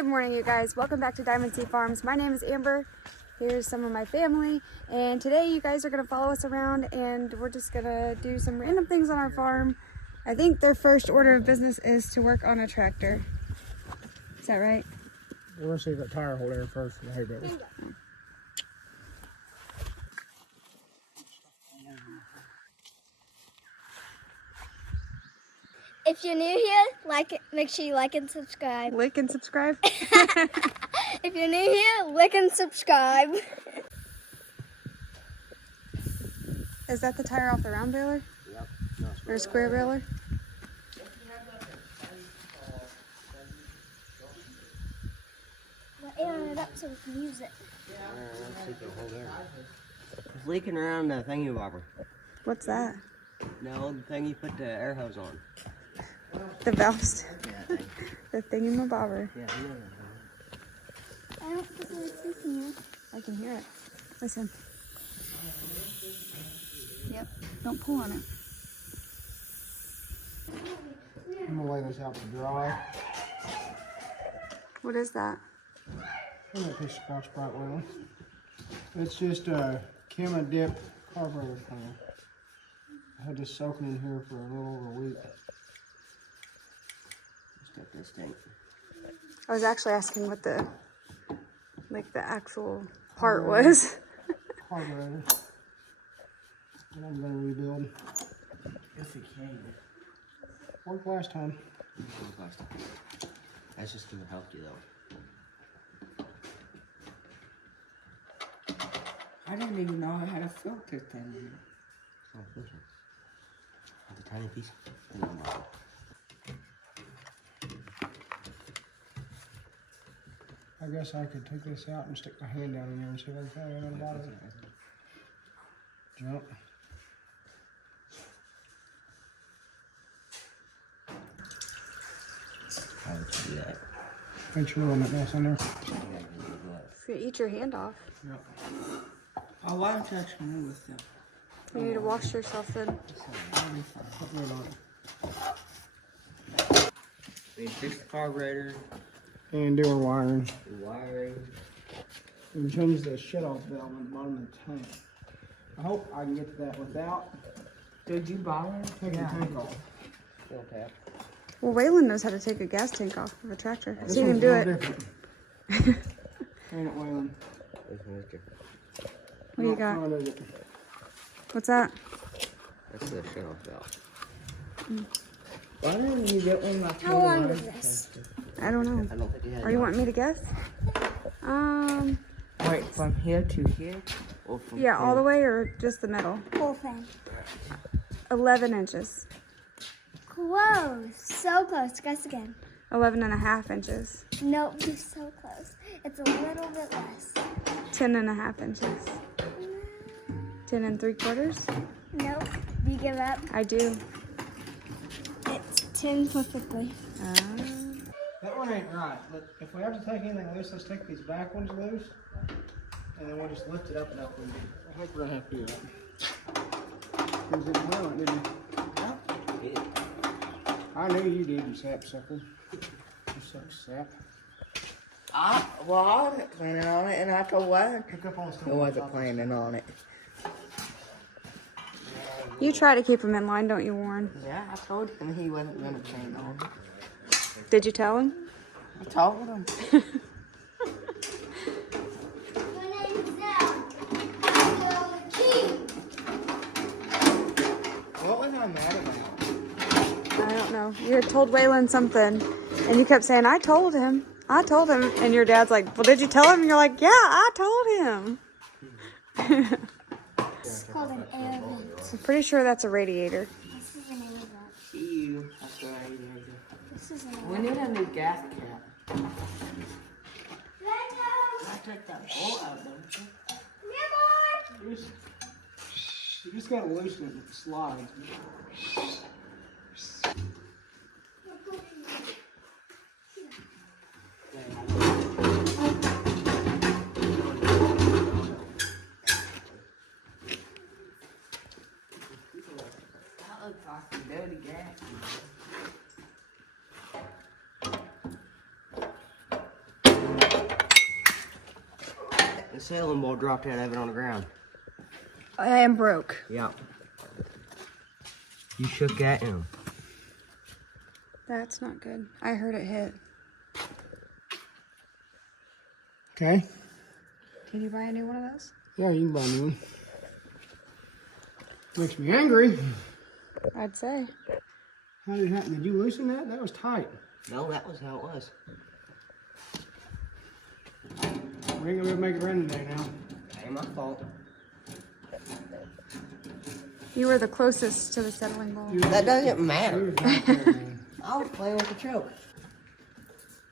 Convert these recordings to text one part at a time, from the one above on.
Good morning, you guys. Welcome back to Diamond C Farms. My name is Amber. Here's some of my family, and today you guys are going to follow us around and we're just going to do some random things on our farm. I think their first order of business is to work on a tractor. Is that right? We're going to see that tire hole there first for the hay bale. If you're new here, make sure you like and subscribe. Like and subscribe? If you're new here, like and subscribe. Is that the tire off the round baler? Yep. Or a square baler? We're airing it up so we can use it. It's leaking around the thingy bobber. What's that? No, the thing you put the air hose on. The valves. Yeah, The thingamabobber. yeah, I don't think we're speaking yet. I can hear it. Listen. Yep. Don't pull on it. I'm going to lay this out to dry. What is that? I'm going to piece of Scotch Brite oil. It's just a Chema Dip carburetor pan. I had this soaking in here for a little over a week. Let's get this thing. I was actually asking what the actual part was. Carburetor. And I'm going to rebuild. If we can. Worked last time. That's just going to help you though. I didn't even know I had a filter thing in it. Oh, filter. With a tiny piece. I guess I could take this out and stick my hand down in there and see if I can find anything about it. Jump. How would you do that? Make sure you want that mess in there. It's gonna eat your hand off. Yep. I won't touch me with them. You need to wash yourself then. Put that on. Fix the carburetor, And do our wiring. the wiring. And change the shut-off valve on the bottom of the tank. I hope I can get to that without Did you buy it? taking the tank off. Fuel tap. Well, Waylon knows how to take a gas tank off of a tractor. I've This seen him one's do a it. little different. Ain't it, Waylon? What do you got? Not fond of it. What's that? That's the shut off valve. Why didn't you get one like How long is this? I don't know. I don't think you had Are you wanting me to guess? Wait, from here to here? Or from Yeah, all the way or just the middle? Whole thing. 11 inches. Close. So close. Guess again. 11 and a half inches. Nope, you're so close. It's a little bit less. 10 and a half inches. 10 and 3/4? Nope. Do you give up? I do. It's 10 perfectly. That one ain't right. If we have to take anything loose, let's take these back ones loose. And then we'll just lift it up and up. I think we're going to have to do that. Because it went, didn't you? I knew you did, you sapsucker. You suck sap. I wasn't planning on it, and I told Wayne Pick up on he wasn't planning on it. You try to keep him in line, don't you, Warren? Yeah, I told him he wasn't going to plan on it. Did you tell him? I told him. What was I mad about? I don't know. You had told Waylon something, and you kept saying, I told him. And your dad's like, well, did you tell him? And you're like, yeah, I told him. It's called an air vent. I'm pretty sure that's a radiator. This is an air vent. See you. That's what I need. This is an air We vent. need a new gas cap. I took that bolt out, don't you? You just got to loosen it with the slides. That looks like some dirty gas. sailing board dropped out of it on the ground. I am broke. Yep. You shook that in. That's not good. I heard it hit. Okay. Can you buy a new one of those? Yeah, you can buy a new one. Makes me angry. I'd say. How did it happen? Did you loosen that? That was tight. No, that was how it was. We ain't gonna be able to make it rain today now. Ain't my fault. You were the closest to the settling bowl. That doesn't You matter. was out there, man. I was playing with the choke.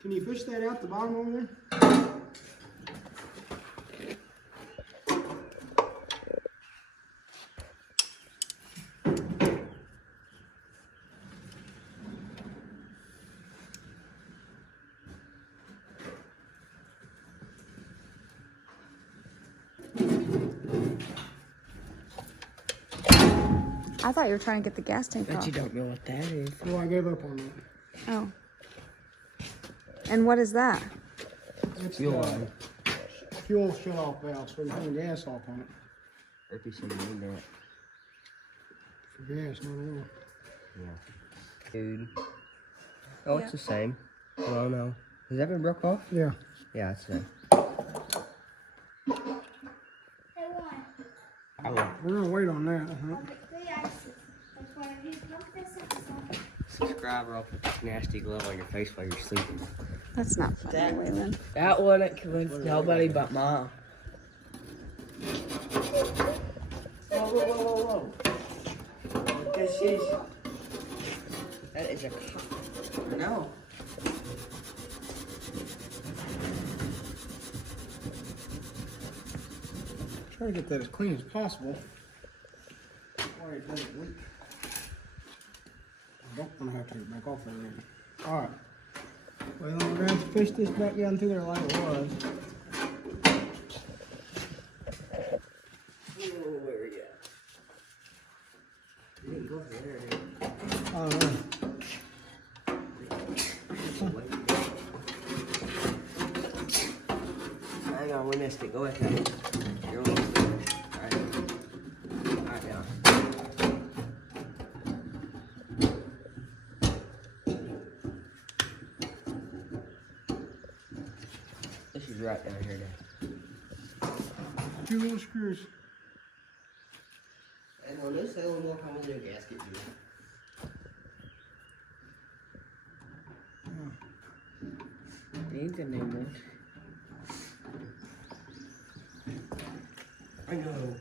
Can you push that out the bottom over there? I thought you were trying to get the gas tank off. don't know what that is. Well, I gave up on that. Oh. And what is that? That's Fuel the line. fuel shut-off valve, so we turn the gas off on it. If you see me in there. For gas, not oil. Yeah. Dude. Oh, Yeah. it's the same. Oh no. Has that been broke off? Yeah. Yeah, it's the same. Hey, one. I will. We're gonna wait on that. Uh-huh. I'll get 3 ices. That's one of these. Pump this up. Subscribe or I'll put this nasty glove on your face while you're sleeping. That's not funny, That- Waylon. That wouldn't convince nobody but Mom. Whoa. Because she's... That is a cop. No. Try to get that as clean as possible. Why it doesn't leak. I don't want to have to take it back off there again. Alright. Well, we're going to have to fish this back down through there like it was. Oh, where are you at? You didn't go there, dude. Oh, no. Hang on, we missed it. Go ahead. You're almost finished. Alright. Alright, now. This is right down here now. 2 little screws. And on this sailing wheel comes a new gasket too. Needs a new one. I know.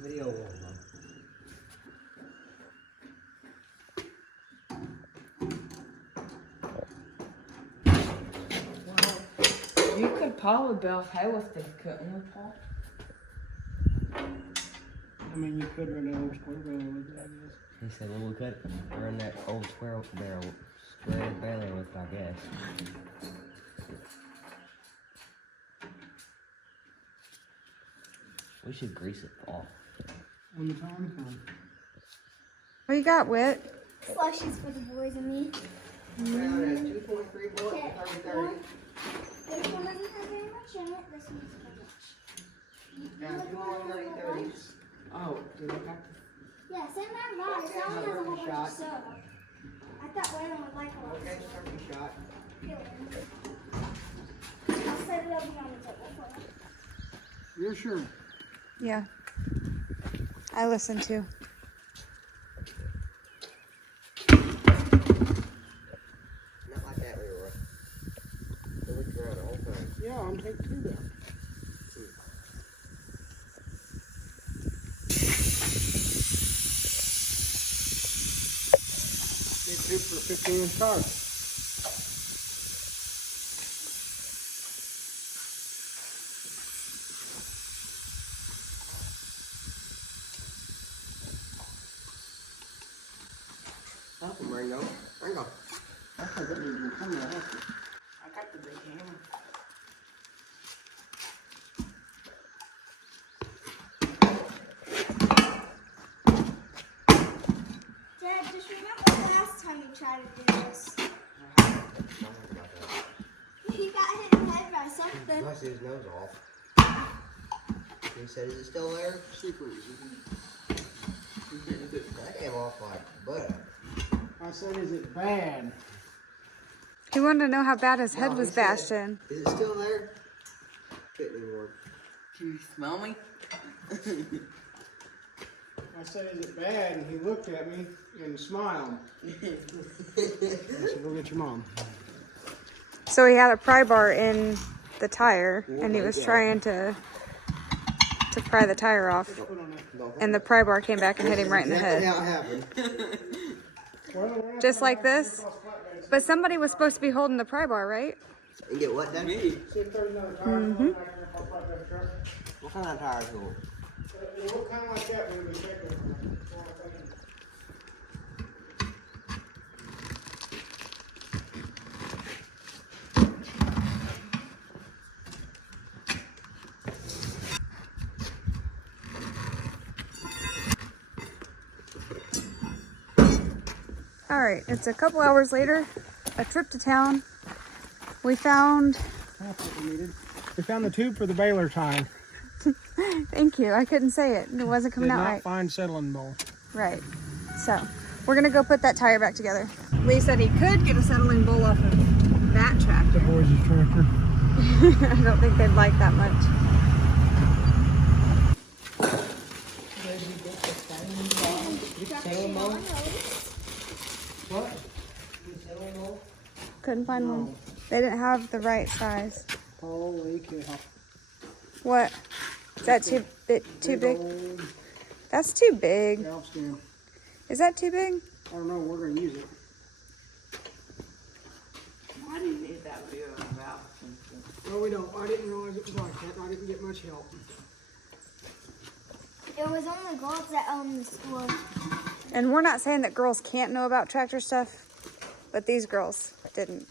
Video wall, man. You could probably build hay with this, couldn't you, Paul? I mean, you could run an old square barrel with it, I guess. He said, well, we could run that old square Baler with it, I guess. We should grease it off. On the time. What you got, Whit? Slushies for the boys and me. 2.3 volt, Okay, 30, 30. This one doesn't have very much in it. This one's very much. Yeah, 2.30, 30. Oh, did I have to? Yeah, send that mine. That one has a whole bunch of soda. I thought Waylon would like a lot of Okay, soda. turkey shot. Here, Waylon. I'll set it over on the table for you. You're sure? Yeah. I listen too. Not like that, Leroy. So we can run the whole thing. Yeah, I'm taking 2 down. Get 2 for a 15-inch carp. Help him, Ringo. Ringo. I think that needs to come there, huh? I got the big hammer. Dad, just I see his nose off. He said, is it still there? That came off like butter. I said, is it bad? He wanted to know how bad his head No, was he said, bashed in. Is it still there? Couldn't even work. Do you smell me? I said, is it bad? And he looked at me and smiled. I said, go get your mom. So he had a pry bar in the tire, and he was trying to pry the tire off, and the pry bar came back and hit him right in the Exactly head. how it happened. Just like this. But somebody was supposed to be holding the pry bar, right? You get what done? See if there's another tire back in the truck. What kind of tires hold? It looked kind of like that when we checked it. All right, it's a couple hours later, a trip to town. We found, That's what we needed. We found the tube for the Baler tying. thank you, I couldn't say it. It wasn't coming Did out not right. find settling bowl. Right, so we're gonna go put that tire back together. Lee said he could get a settling bowl off of that The tractor. boys' tractor. I don't think they'd like that much. Settling bowl? What? Settling bowl? Couldn't find one. They didn't have the right size. Holy cow. What? Is that too big? Old That's too big. galv stem. Is that too big? I don't know, we're gonna use it. Why do you need that view about? No, we don't. I didn't realize it was like that. I didn't get much help. It was only girls that owned the school. And we're not saying that girls can't know about tractor stuff, but these girls didn't.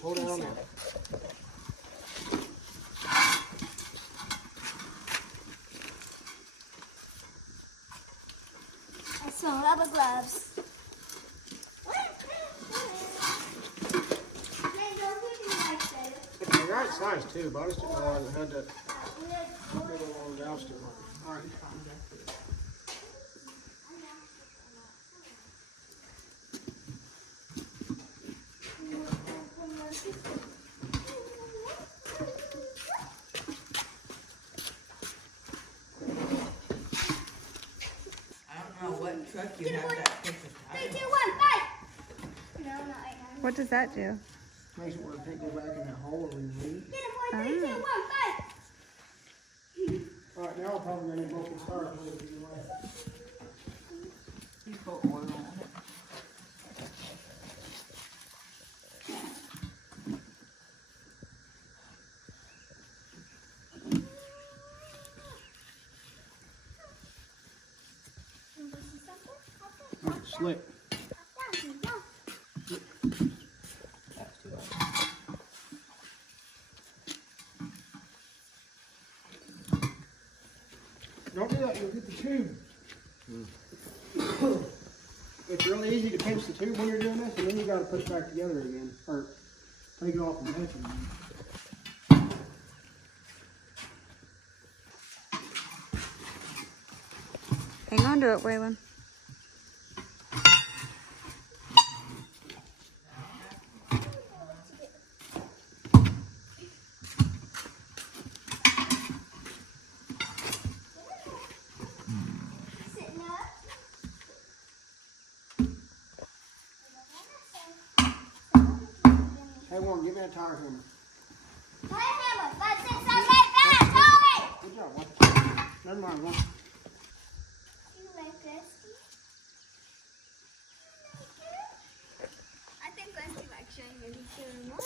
Hold it on there. I saw rubber gloves. It's the right size too, but I just didn't realize it had that little long galv stem on it. All right. I don't know what truck you have that puts a 3, tire. 2, 1, fight! No, not right now. What does that do? Makes it where it can't go back in that hole when you leave. Get it, boy. 3, 2, 1, fight! All right, now we're probably gonna need broken tires. You put oil on it. Slick. That's too bad. Don't do that, you'll get the tube. It's really easy to pinch the tube when you're doing this, and then you gotta put it back together again, or take it off and pinch it again. Hang on to it, Waylon. Sitting up. Hey, Warren, give me a tire hammer. Tire hammer. 5, 6, 7, 8, fast. Go! Good job, Warren. Never mind, Warren. You like Gusty? I think Gusty likes showing me he's doing more.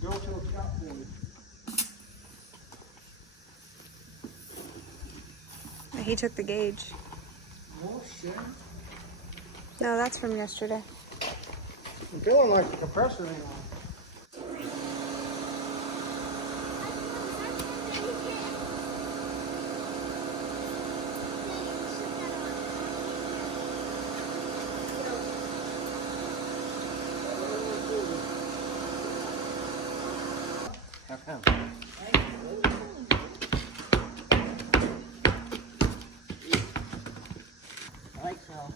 Go to a shop for me. He took the gauge. Oh, shit. No, that's from yesterday. I'm feeling like the compressor ain't on. come. I like so.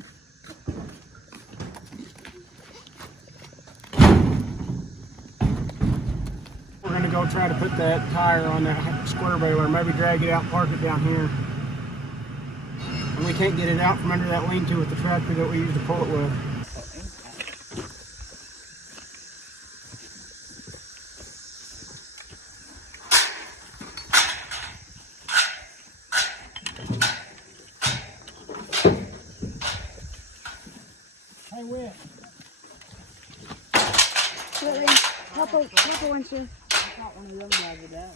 We're gonna go try to put that tire on that square baler, maybe drag it out and park it down here. And we can't get it out from under that lean-to with the tractor that we use to pull it with. Hey, Whit. Papa wants you. I caught one of them the other day.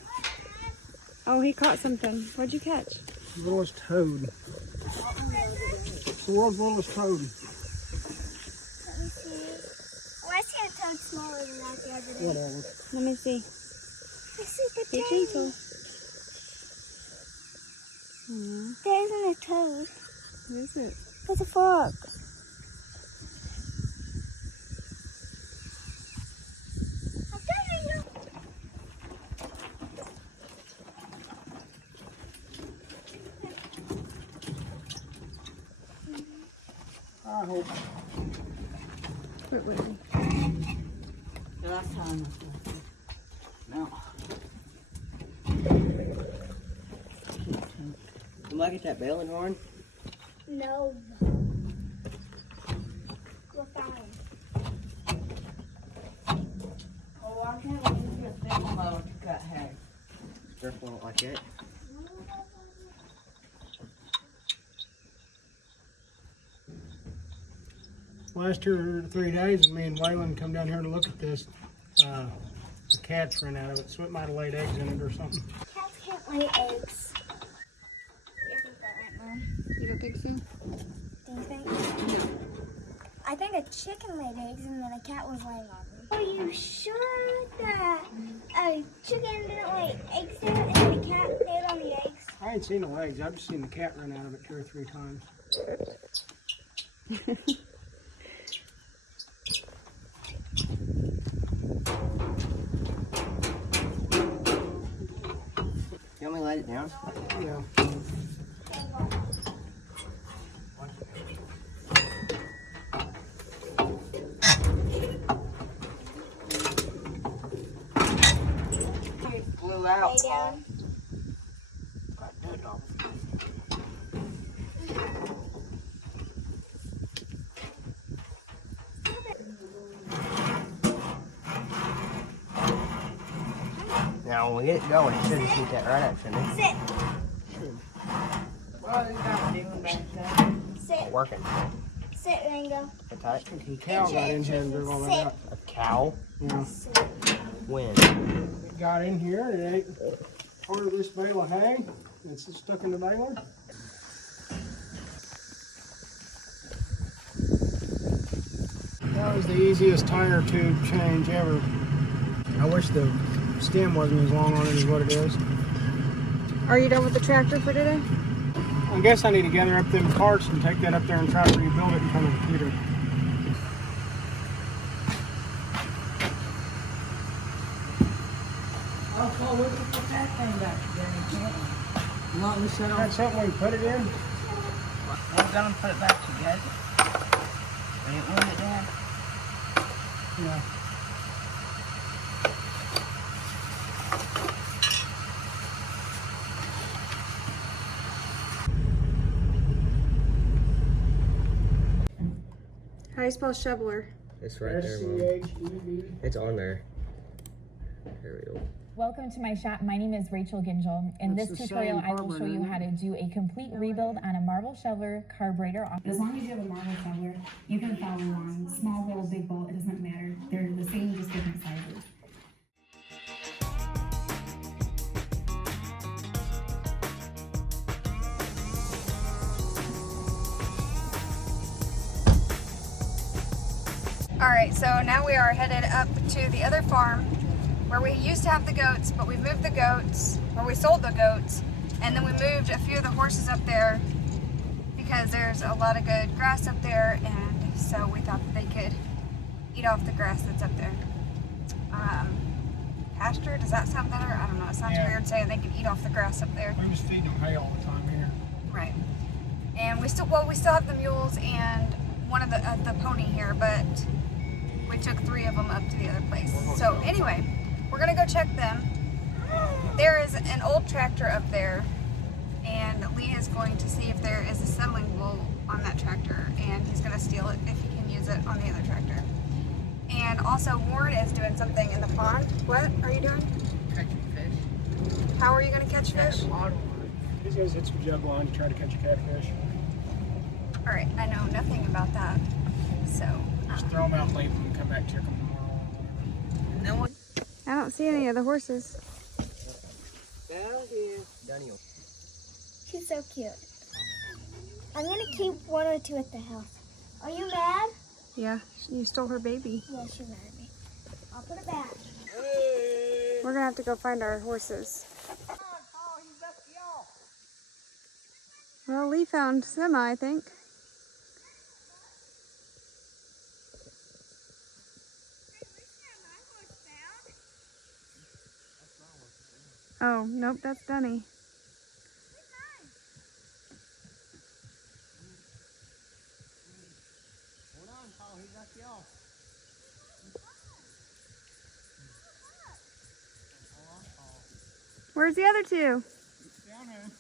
Oh, he caught something. What'd you catch? The littlest toad. It's the world's littlest toad. Let me see. Oh, I see a toad smaller than that the other day. Whatever. Let me see. This is the Be toad. gentle. Aww. There isn't a toad. What is it? It's a frog. I hope. Wait. The last time. No. Come look at that baling horn. No. We're fine. Oh, why can't we use a big mower to cut hay? Surf won't like it. Last 2 or 3 days, me and Waylon come down here to look at this. The cats ran out of it, so it might have laid eggs in it or something. Cats can't lay eggs. You think that right, Mom? You don't think so? Do you think? I think a chicken laid eggs and then a cat was laying on them. Are you sure that a chicken didn't lay eggs there and then the cat laid on the eggs? I ain't seen the legs. I've just seen the cat run out of it 2 or 3 times. You want me to light it down? Yeah. It blew out. Lay down. Now when we get it going, it should just heat that right up, shouldn't it? Sit. Well, you got to do back there. Sit. Working. Sit, Ringo. What type? The cow got in here and drove all that out. A cow? Yeah. When? It got in here and it ate part of this bale of hay. It's stuck in the baler. That was the easiest tire tube change ever. I wish the stem wasn't as long on it as what it is. Are you done with the tractor for today? I guess I need to gather up them parts and take that up there and try to rebuild it in front of the computer. Oh, well, we can put that thing back together, can't we? You want me to sit on? That's something we put it in. We're gonna put it back together. And it went it down. Yeah. How do you spell shoveler? It's right there, Mom. S-C-H-E-V. It's on there. There we go. Welcome to my shop. My name is Rachel Gingell. In That's this the tutorial, same I will show you carburetor. how to do a complete rebuild on a marble shoveler carburetor. As long as you have a marble shoveler, you can follow along. Small bowl, big bowl, it doesn't matter. They're the same, just different sizes. Alright, so now we are headed up to the other farm where we used to have the goats, but we moved the goats, or we sold the goats, and then we moved a few of the horses up there because there's a lot of good grass up there, and so we thought that they could eat off the grass that's up there. pasture. Does that sound better? I don't know. It sounds weird saying they can eat off the grass up there. We just feed them hay all the time here. Right. And we still have the mules and one of the pony here, but we took 3 of them up to the other place. So anyway, we're gonna go check them. There is an old tractor up there, and Lee is going to see if there is a settling wool on that tractor, and he's gonna steal it if he can use it on the other tractor. And also Warren is doing something in the pond. What are you doing? Catching fish. How are you gonna catch fish? These guys hit some jug line to try to catch a catfish. All right, I know nothing about that, so. Just throw them out, leave them, and come back check them tomorrow. I don't see any of the horses. Down here. Daniel. She's so cute. I'm gonna keep 1 or 2 at the house. Are you mad? Yeah, you stole her baby. Yeah, she's mad at me. I'll put it back. We're gonna have to go find our horses. Well, Lee found Sema, I think. Oh, nope, that's Dunny. Where's the other 2? Down there.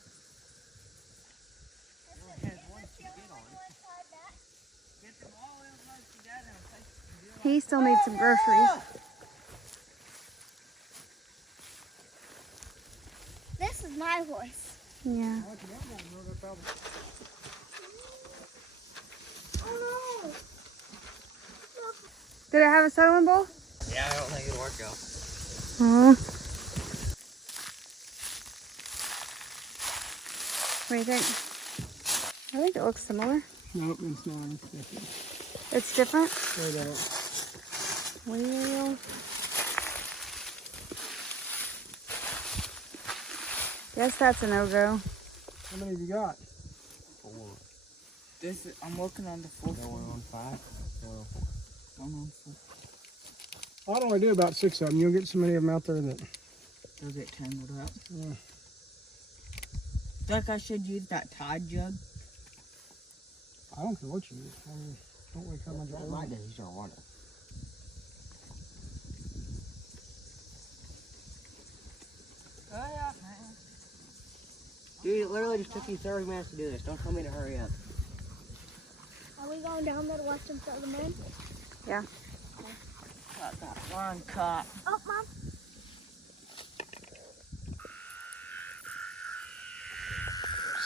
He still needs some groceries. This is my horse. Yeah. Oh no! Did it have a settling bowl? Yeah, I don't think it'll work out. Oh. What do you think? I think it looks similar. Nope, it's not. It's different. It's different? Straight up. Wheel. Guess that's a no-go. How many have you got? 4. I'm working on the 4th. One on 5, one on 4. 1 on 4. I'd only do about 6 of them. You'll get so many of them out there that. They'll get tangled up. Yeah. Like I should use that Tide jug. I don't care what you use. I mean, don't wake up much That might do, he's gonna want it. Dude, it literally just took you 30 minutes to do this. Don't tell me to hurry up. Are we going down there to watch them throw them in? Yeah. Got that one caught. Oh, Mom.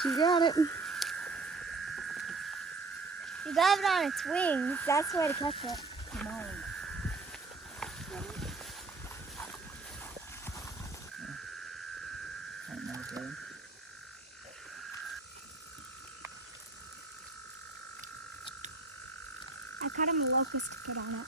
She got it. You got it on its wings. That's the way to catch it. Come on. I cut him a locust to put on it.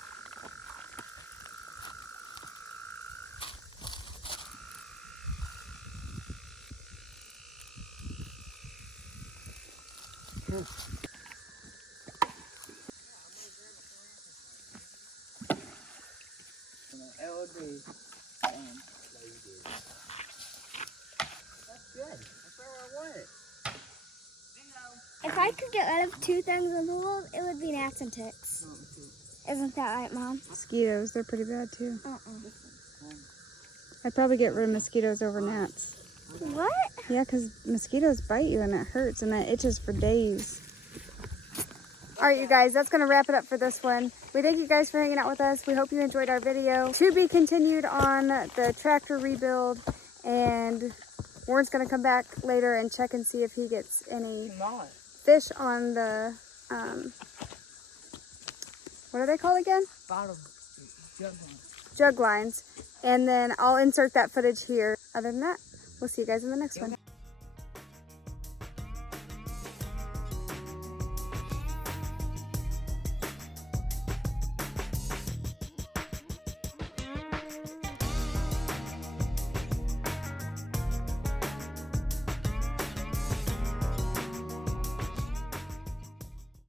It would be. That's good. That's where I want it. If I could get rid of 2 things in the world, it would be gnats and ticks. Isn't that right, Mom? Mosquitoes, they're pretty bad too. Uh-uh. I'd probably get rid of mosquitoes over gnats. What? Yeah, because mosquitoes bite you and it hurts and that itches for days. All right, you guys, that's going to wrap it up for this one. We thank you guys for hanging out with us. We hope you enjoyed our video. To be continued on the tractor rebuild, and Warren's going to come back later and check and see if he gets any fish on the, what are they called again? Bottom jug line. Jug lines. And then I'll insert that footage here. Other than that, we'll see you guys in the next one.